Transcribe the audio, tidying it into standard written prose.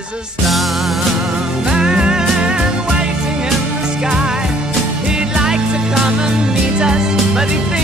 There's a starman waiting in the sky. He'd like to come and meet us, but he thinks